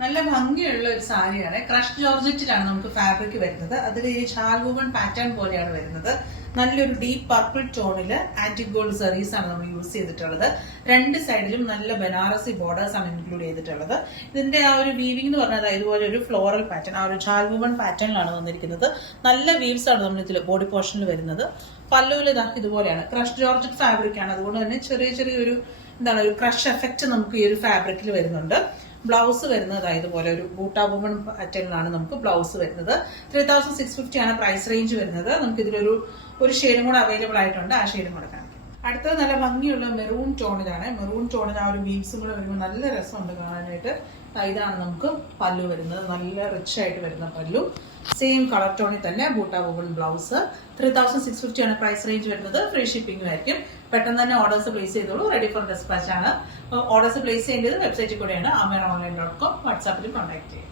നല്ല ഭംഗിയുള്ള ഒരു സാരിയാണ്. ക്രഷ് ജോർജറ്റിലാണ് നമുക്ക് ഫാബ്രിക് വരുന്നത്. അതിൽ ഈ ഷാൾ വുമൺ പാറ്റേൺ പോലെയാണ് വരുന്നത്. നല്ലൊരു ഡീപ്പ് പർപ്പിൾ ടോണില് ആന്റിക് ഗോൾഡ് സെറീസ് ആണ് നമ്മൾ യൂസ് ചെയ്തിട്ടുള്ളത്. രണ്ട് സൈഡിലും നല്ല ബനാറസി ബോർഡേഴ്സ് ആണ് ഇൻക്ലൂഡ് ചെയ്തിട്ടുള്ളത്. ഇതിന്റെ ആ ഒരു വീവിംഗ് എന്ന് പറഞ്ഞാൽ ഇതുപോലെ ഒരു ഫ്ലോറൽ പാറ്റേൺ, ആ ഒരു ഷാൾ വുമൺ പാറ്റേണിലാണ് വന്നിരിക്കുന്നത്. നല്ല വീവ്സ് ആണ് നമ്മൾ ഇതിൽ ബോഡി പോർഷനിൽ വരുന്നത്. പല്ലുവിൽ ഇതുപോലെയാണ്. ക്രഷ് ജോർജറ്റ് ഫാബ്രിക് ആണ്, അതുകൊണ്ട് തന്നെ ചെറിയൊരു ഒരു ക്രഷ് എഫക്റ്റ് നമുക്ക് ഈ ഒരു ഫാബ്രിക്കിൽ വരുന്നുണ്ട്. ബ്ലൗസ് വരുന്നത് ഇതുപോലെ ഒരു ബൂട്ടാ വുമൺ പാറ്റേണിലാണ് നമുക്ക് ബ്ലൗസ് വരുന്നത്. 3650 ആണ് പ്രൈസ് റേഞ്ച് വരുന്നത്. നമുക്ക് ഇതിലൊരു ഷെയ്ഡും കൂടെ അവൈലബിൾ ആയിട്ടുണ്ട്. ആ ഷെയ്ഡും കൂടെ കാണിക്കാം. അടുത്തത് നല്ല ഭംഗിയുള്ള മെറൂൺ ടോണിലാണ്. മെറൂൺ ടോണിൽ ആ ഒരു ബീഡ്സും കൂടെ വരുമ്പോൾ നല്ല രസമുണ്ട് കാണാനായിട്ട്. ഇതാണ് നമുക്ക് പല്ലു വരുന്നത്. നല്ല റിച്ച് ആയിട്ട് വരുന്ന പല്ലു. സെയിം കളർ ടോണിൽ തന്നെ ബൂട്ടാ വുമൺ ബ്ലൗസ്. 3650 ആണ് പ്രൈസ് റേഞ്ച് വരുന്നത്. ഫ്രീ ഷിപ്പിംഗും ആയിരിക്കും. പെട്ടെന്ന് തന്നെ ഓർഡേഴ്സ് പ്ലേസ് ചെയ്തോളൂ. റെഡി ഫോർ ഡെസ്പാച്ച് ആണ്. ഓർഡേഴ്സ് പ്ലേസ് ചെയ്യേണ്ടത് വെബ്സൈറ്റിൽ കൂടെയാണ്. ameronline.com. വാട്സാപ്പിൽ കോൺടാക്ട് ചെയ്യും.